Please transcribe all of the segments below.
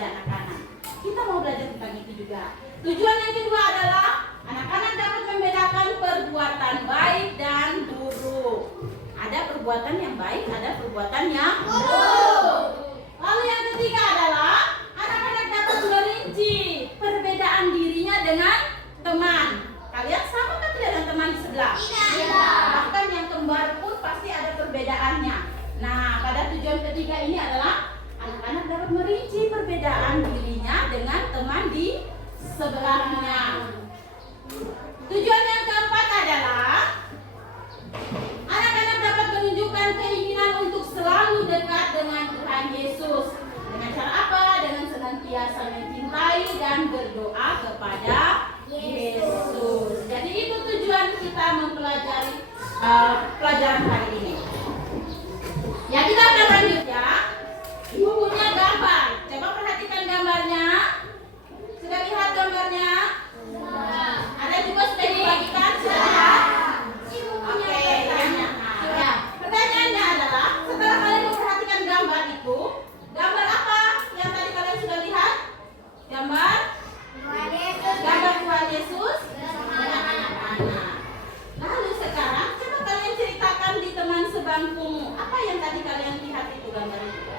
kepada anak-anak. Kita mau belajar tentang itu juga. Tujuan yang kedua adalah anak-anak dapat membedakan perbuatan baik dan buruk. Ada perbuatan yang baik, ada perbuatan yang buruk. Lalu yang ketiga adalah anak-anak dapat merinci perbedaan dirinya dengan teman. Kalian sama kan dengan teman di sebelah? Tidak. Bahkan yang kembar pun pasti ada perbedaannya. Nah, pada tujuan ketiga ini adalah anak-anak dapat merinci perbedaan dirinya dengan teman di sebelahnya. Tujuan yang keempat adalah anak-anak dapat menunjukkan keinginan untuk selalu dekat dengan Tuhan Yesus. Dengan cara apa? Dengan senantiasa mencintai dan berdoa kepada Yesus. Jadi itu tujuan kita mempelajari pelajaran hari ini. Ya, kita akan lanjut ya. Ibu punya gambar. Coba perhatikan gambarnya. Sudah lihat gambarnya? Ada juga sudah dibagikan? Sudah lihat? Oke. Ya. Pertanyaannya adalah, setelah kalian memperhatikan gambar itu, gambar apa yang tadi kalian sudah lihat? Gambar Tuhan Yesus dengan anak-anak. Lalu sekarang coba kalian ceritakan di teman sebangkumu, apa yang tadi kalian lihat itu gambar itu?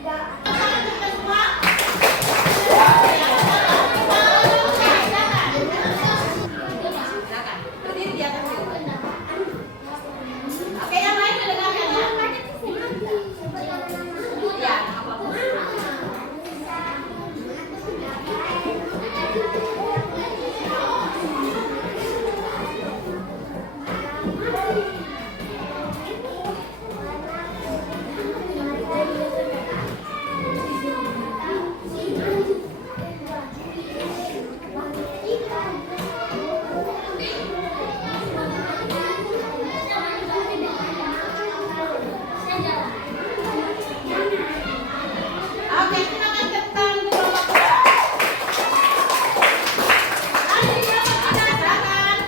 Kita semua. Silakan. Berdiri di atas itu. Oke, yang lain mendengarkan ya. Ya, apa-apa. Oke, silakan tentang kelompok kedua. Lanjut di kelompok kedua, silakan.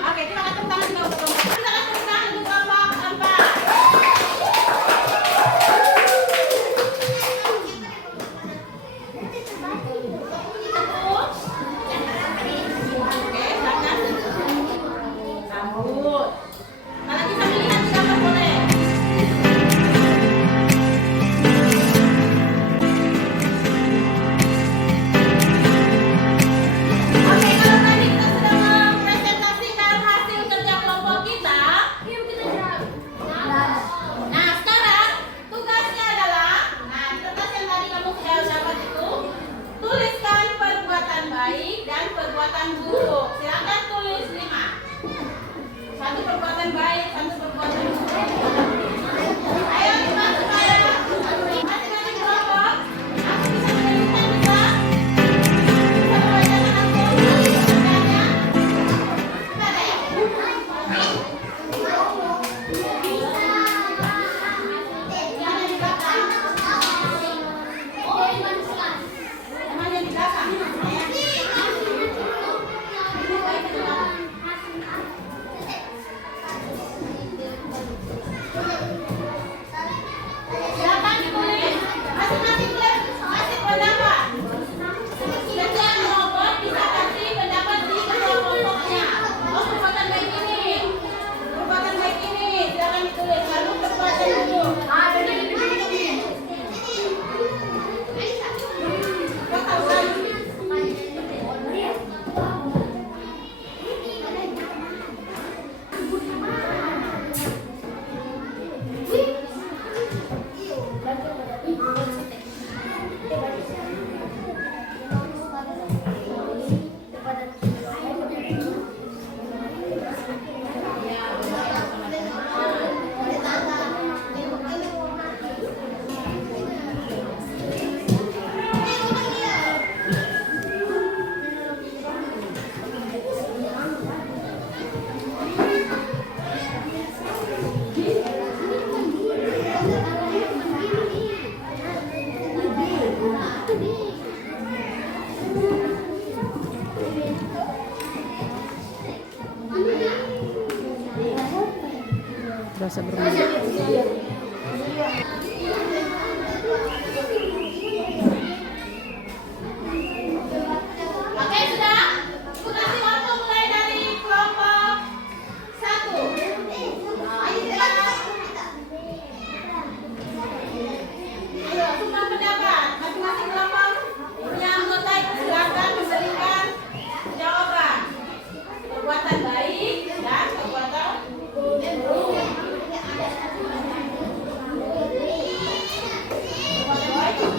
Oke, silakan tepuk tangan juga untuk kelompok. Silakan tepuk tangan untuk kelompok keempat. Oke, silakan. Rambut. Kalau bisa melihat di gambar boleh. Oke, kalau tadi kita sudah mempresentasikan hasil kerja kelompok kita. Nah, sekarang tugasnya adalah, nah, di kertas yang tadi kamu sudah dapat itu, tuliskan perbuatan baik dan perbuatan buruk. Silakan tulis 5. Satu perbuatan baik, satu perbuatan buruk. Ayo kita supaya masing-masing kelompok aku bisa menyebutkan juga. Bisa membacakan langsung kerjanya. Kita ada ya? Yang di belakang. Teman yang di belakang. Ya. Baik, di belakang. Silakan ditulis masing-masing masing pendapat. Setiap kelompok bisa kasih pendapat di ketua kelompoknya. Oh, perbuatan baik ini, perbuatan baik ini, silakan ditulis. Lalu perbuatan buruk. Kau tahu kan? Rasa bermain. Oke, sudah? Aku kasih waktu mulai dari kelompok 1. Ayo, sumbang pendapat. Masing-masing kelompok punya anggota silakan memberikan jawaban. Perbuatan baik dan perbuatan buruk. Perbuatan baik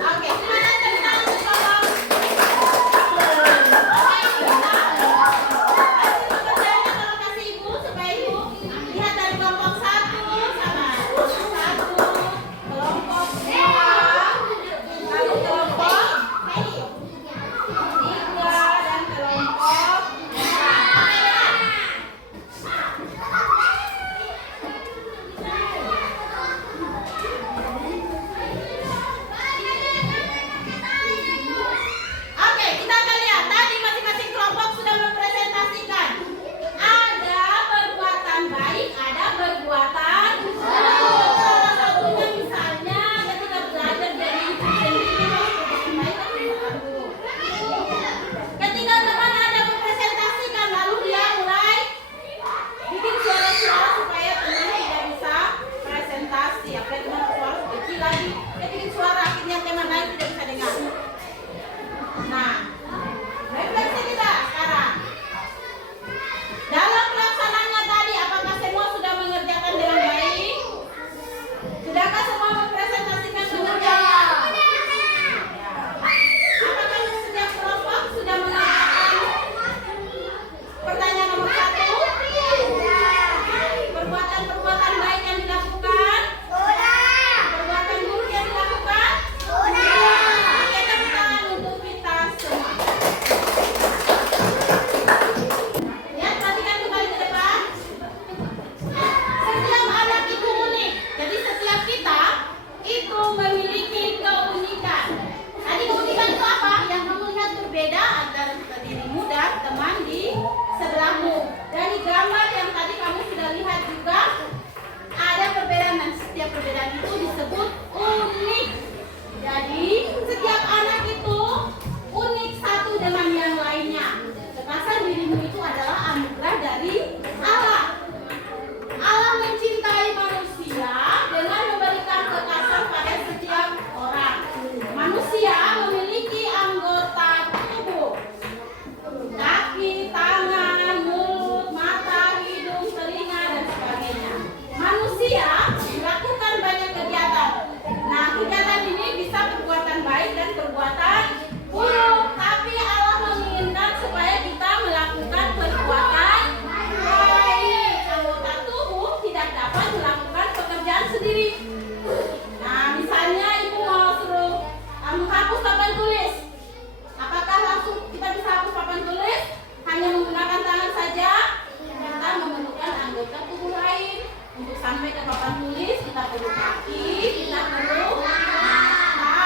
Oke, silakan tepuk tangan untuk kelompok. Hasil pekerjaannya tolong kasih ibu supaya ibu lihat dari kelompok 1 sama 1, kelompok 2, lalu kelompok 3 dan kelompok 4. Oke, kita akan lihat tadi masing-masing kelompok sudah mempresentasikan. Ada perbuatan baik, ada perbuatan buruk. Salah satunya misalnya ketika belajar dari perbuatan baik atau perbuatan buruk. Ketika teman ada mempresentasikan, lalu dia mulai bikin suara-suara supaya teman tidak bisa presentasi. Apalagi teman suara kecil lagi, dia bikin suara akhirnya teman lain tidak bisa dengar. Nah, refleksi kita sekarang. Dalam pelaksanaannya tadi, apakah semua sudah mengerjakan dengan baik? Sudahkah semua mempresentasikan pekerjaan? Ya. Apakah setiap kelompok sudah mengerjakan pertanyaan nomor 1? Perbuatan-perbuatan baik yang dilakukan? Perbuatan buruk yang dilakukan? Oke, tepuk tangan untuk kita semua. Lihat, perhatikan kembali ke depan. Setiap anak itu unik. Jadi setiap kita itu memiliki keunikan. Tadi keunikan itu apa? Yang kamu lihat berbeda antara dirimu dan teman di sebelahmu. Dari gambar yang tadi kamu sudah lihat juga ada perbedaan dan setiap perbedaan itu disebut unik. Jadi setiap anak itu unik satu dengan yang lainnya. Kekasih dirimu itu adalah anugerah dari Allah. Allah mencintai manusia dengan memberikan kekasih pada setiap orang. Manusia memiliki anggota tubuh. Kaki, tangan, mulut, mata, hidung, telinga, dan sebagainya. Manusia melakukan banyak kegiatan. Nah, kegiatan ini bisa perbuatan baik dan perbuatan buruk. Tapi Allah menginginkan supaya kita melakukan perbuatan baik. Anggota tubuh tidak dapat melakukan pekerjaan sendiri. Nah, misalnya ibu mau suruh menghapus papan tulis. Apakah langsung kita bisa hapus papan tulis? Hanya menggunakan tangan saja? Kita memerlukan anggota tubuh lain. Untuk sampai ke papan tulis, kita perlu kaki, kita perlu mata.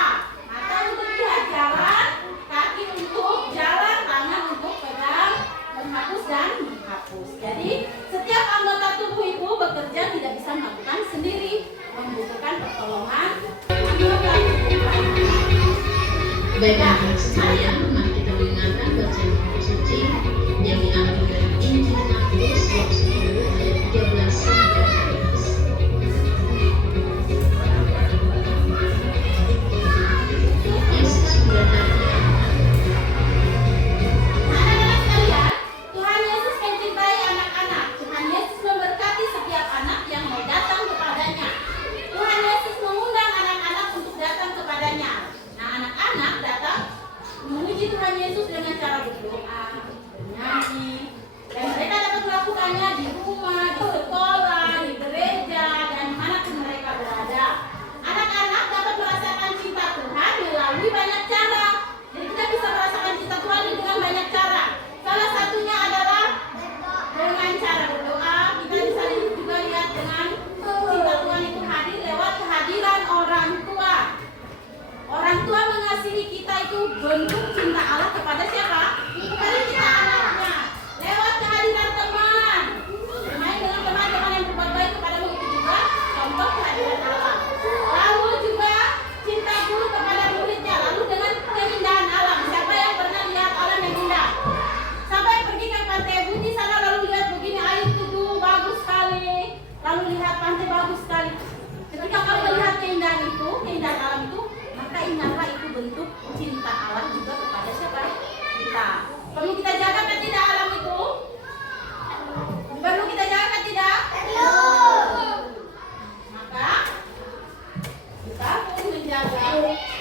Mata untuk lihat jalan, kaki untuk jalan, tangan untuk pegang, menghapus dan menghapus. Jadi, setiap anggota tubuh itu bekerja tidak bisa melakukan sendiri, membutuhkan pertolongan anggota tubuh lain. Baik anak sekalian, mari kita mendengarkan bacaan kitab suci yang diambil dari Injil Markus bab 10 ayat 13 sampai 14. Yesus berkata, Anak-anak sekalian, Tuhan Yesus mencintai anak-anak. Tuhan Yesus memberkati setiap anak yang mau datang kepadanya. Tuhan Yesus mengundang anak-anak untuk datang kepadanya. Nah, anak-anak datang memuji Tuhan Yesus dengan cara berdoa, bernyanyi, dan mereka dapat melakukannya di rumah, di sekolah, di gereja, dan dimanapun mereka berada. Anak-anak dapat merasakan cinta Tuhan melalui banyak cara. Jadi kita bisa merasakan cinta Tuhan dengan banyak cara. Salah satunya adalah dengan cara berdoa. Kita bisa juga lihat dengan cinta Tuhan itu hadir lewat kehadiran orang tua. Orang tua mengasihi kita itu bentuk cinta Allah kepada siapa? Kepada kita anaknya. Lewat kehadiran teman. Bermain dengan teman-teman yang berbuat baik kepadamu itu juga contoh kehadiran Allah. Lalu juga cinta guru kepada muridnya. Lalu dengan keindahan alam. Siapa yang pernah lihat alam yang indah? Sampai pergi ke Pantai Budi sana lalu lihat begini air teduh bagus sekali. Lalu lihat pantai bagus sekali. Ketika kau melihat keindahan itu menjaga